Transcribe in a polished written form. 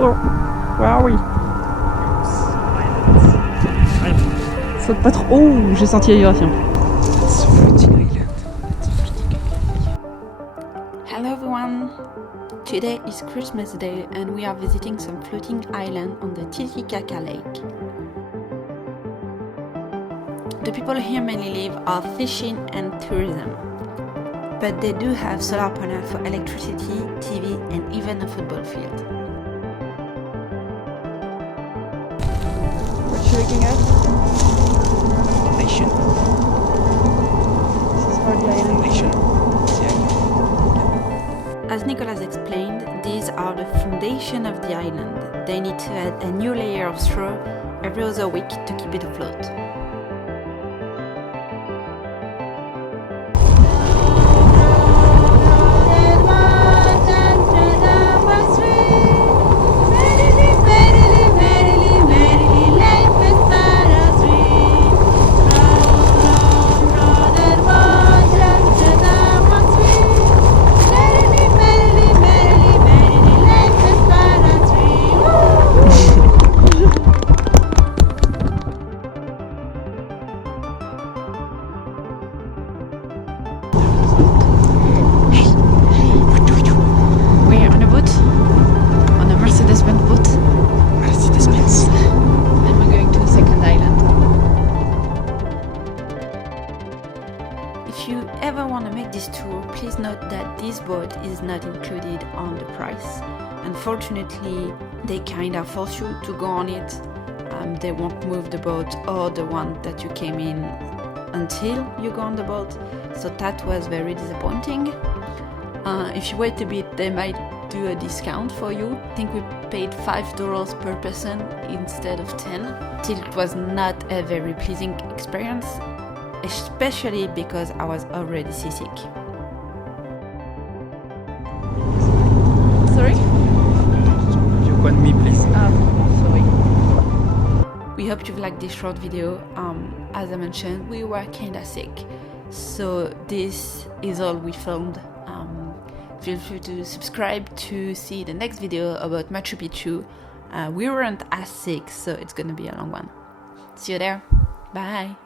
Oh, where are we? Saute pas trop. Oh, j'ai senti la vibration. Hello everyone! Today is Christmas Day and we are visiting some floating island on the Titicaca Lake. The people here mainly live off fishing and tourism, but they do have solar panels for electricity, TV and even a football field. What are you looking at? Foundation. This is for the island. Foundation. As Nicolas explained, these are the foundation of the island. They need to add a new layer of straw every other week to keep it afloat. If you ever want to make this tour, please note that this boat is not included on the price. Unfortunately, they kind of force you to go on it. They won't move the boat or the one that you came in until you go on the boat, so that was very disappointing. If you wait a bit, they might do a discount for you. I think we paid $5 per person instead of 10. Still, it was not a very pleasing experience, especially because I was already seasick. Sorry? You want me, please? Sorry. We hope you've liked this short video. As I mentioned, we were kinda sick, so this is all we filmed. Feel free to subscribe to see the next video about Machu Picchu. We weren't as sick, so it's gonna be a long one. See you there. Bye.